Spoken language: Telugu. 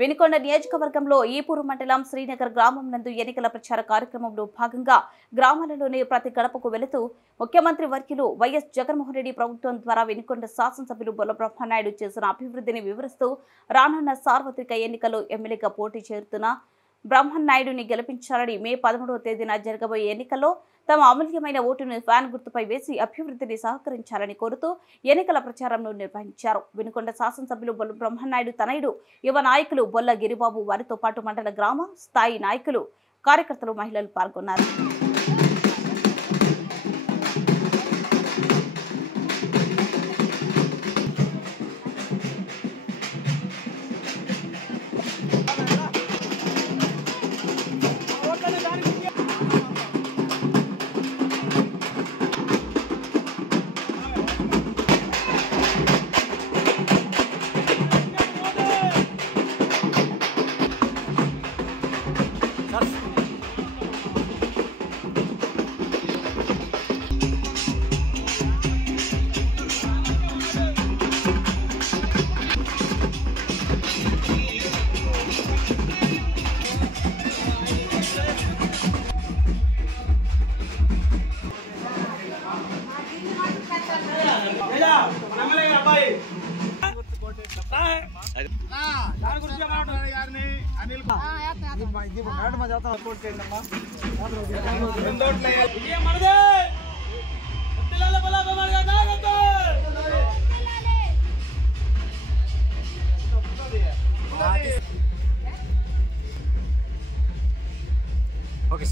వినుకొండ నియోజకవర్గంలో ఈపూరు మండలం శ్రీనగర్ గ్రామం నందు ఎన్నికల ప్రచార కార్యక్రమంలో భాగంగా గ్రామాలలోని ప్రతి గడపకు వెళుతూ ముఖ్యమంత్రి వర్యులు వైఎస్ జగన్మోహన్ రెడ్డి ప్రభుత్వం ద్వారా వినుకొండ శాసనసభ్యులు బొల్ల బ్రహ్మనాయుడు చేసిన అభివృద్ధిని వివరిస్తూ రానున్న సార్వత్రిక ఎన్నికల్లో ఎమ్మెల్యేగా పోటీ చేస్తున్న బ్రహ్మనాయుడుని గెలిపించాలని మే 13వ తేదీన జరగబోయే ఎన్నికల్లో తమ అమూల్యమైన ఓటును ఫ్యాన్ గుర్తుపై వేసి అభివృద్ధిని సహకరించాలని కోరుతూ ఎన్నికల ప్రచారంలో నిర్వహించారు. వినుకొండ శాసనసభ్యులు బొల్ల బ్రహ్మనాయుడు తనయుడు యువ నాయకులు బొల్ల గిరిబాబు వారితో పాటు మండల గ్రామ స్థాయి నాయకులు కార్యకర్తలు మహిళలు పాల్గొన్నారు. Okay.